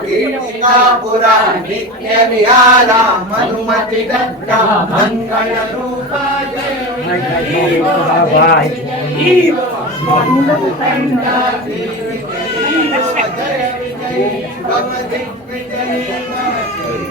कीर्तिकापुरा नित्यविहारा मनुमति दत्ता मङ्गलरूपा जय जय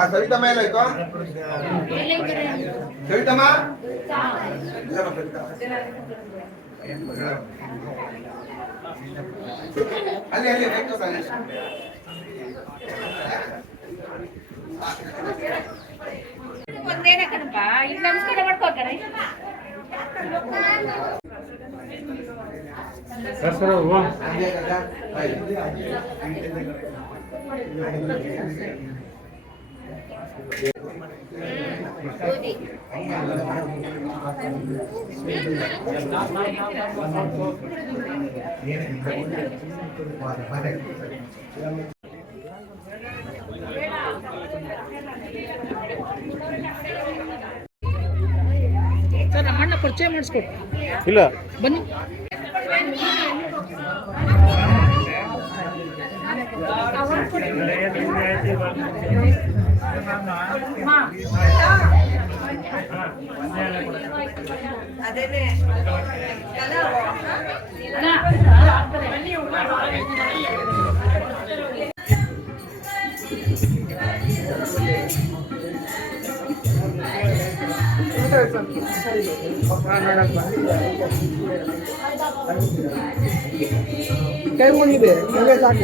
ಆ ಸವಿತಮ್ಮ ಎಲ್ಲಾಯ್ತು ಸವಿತಮ್ಮ ಅಲ್ಲಿ ಅಲ್ಲಿ ಬೇಕು ಸಂದೇಶ ಒಂದೇನ ಇಲ್ಲಿ ನಮಸ್ಕಾರ ಮಾಡ್ಕೋತಾರೆ ಸರ್ ಸರ್ ನಮ್ಮಣ್ಣ ಪರಿಚಯ ಮಾಡಿಸ್ಕೊಟ್ಟು ಇಲ್ಲ. ಬನ್ನಿ. ಕೈ ಮುಗಿದೆ ಕೈ ಸಾಕ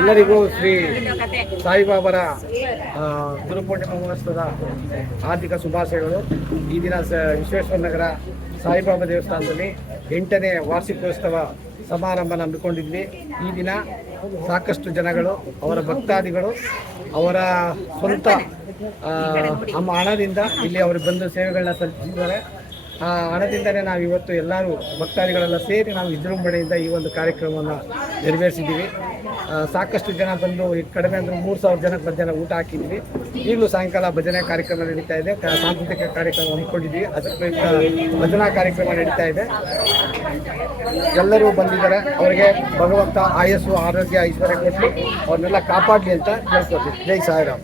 ಎಲ್ಲರಿಗೂ ಶ್ರೀ ಸಾಯಿಬಾಬರ ಗುರುಪೂರ್ಣಿಮಾ ಮಹೋತ್ಸವದ ಆರ್ಥಿಕ ಶುಭಾಶಯಗಳು. ಈ ದಿನ ವಿಶ್ವೇಶ್ವರ ನಗರ ಸಾಯಿಬಾಬಾ ದೇವಸ್ಥಾನದಲ್ಲಿ ಎಂಟನೇ ವಾರ್ಷಿಕೋತ್ಸವ ಸಮಾರಂಭ ಹಮ್ಮಿಕೊಂಡಿದ್ವಿ. ಈ ದಿನ ಸಾಕಷ್ಟು ಜನಗಳು, ಅವರ ಭಕ್ತಾದಿಗಳು, ಅವರ ಸ್ವಂತ ನಮ್ಮ ಹಣದಿಂದ ಇಲ್ಲಿ ಅವರು ಬಂದು ಸೇವೆಗಳನ್ನ ಸಲ್ಲಿಸಿದ್ದಾರೆ. ಆ ಹಣದಿಂದಲೇ ನಾವು ಇವತ್ತು ಎಲ್ಲರೂ ಭಕ್ತಾದಿಗಳೆಲ್ಲ ಸೇರಿ ನಾವು ವಿಜೃಂಭಣೆಯಿಂದ ಈ ಒಂದು ಕಾರ್ಯಕ್ರಮವನ್ನು ನೆರವೇರಿಸಿದ್ದೀವಿ. ಸಾಕಷ್ಟು ಜನ ಬಂದು ಕಡಿಮೆ ಅಂದರೆ ಮೂರು ಸಾವಿರ ಜನಕ್ಕೆ ಮಧ್ಯಾಹ್ನ ಊಟ ಹಾಕಿದ್ವಿ ಈಗಲೂ ಸಾಯಂಕಾಲ ಭಜನೆ ಕಾರ್ಯಕ್ರಮ ನಡೀತಾ ಇದೆ. ಸಾಂಸ್ಕೃತಿಕ ಕಾರ್ಯಕ್ರಮ ಹಮ್ಮಿಕೊಂಡಿದ್ದೀವಿ. ಅದರ ಪ್ರಯುಕ್ತ ಭಜನಾ ಕಾರ್ಯಕ್ರಮ ನಡೀತಾ ಇದೆ. ಎಲ್ಲರೂ ಬಂದಿದ್ದಾರೆ. ಅವರಿಗೆ ಭಗವಂತ ಆಯಸ್ಸು, ಆರೋಗ್ಯ, ಐಶ್ವರ್ಯ ಕೊಟ್ಟು ಅವ್ರನ್ನೆಲ್ಲ ಕಾಪಾಡಲಿ ಅಂತ ಹೇಳ್ಕೊಡ್ತೀವಿ ಜೈ ಸಾಯಿರಾಮ್.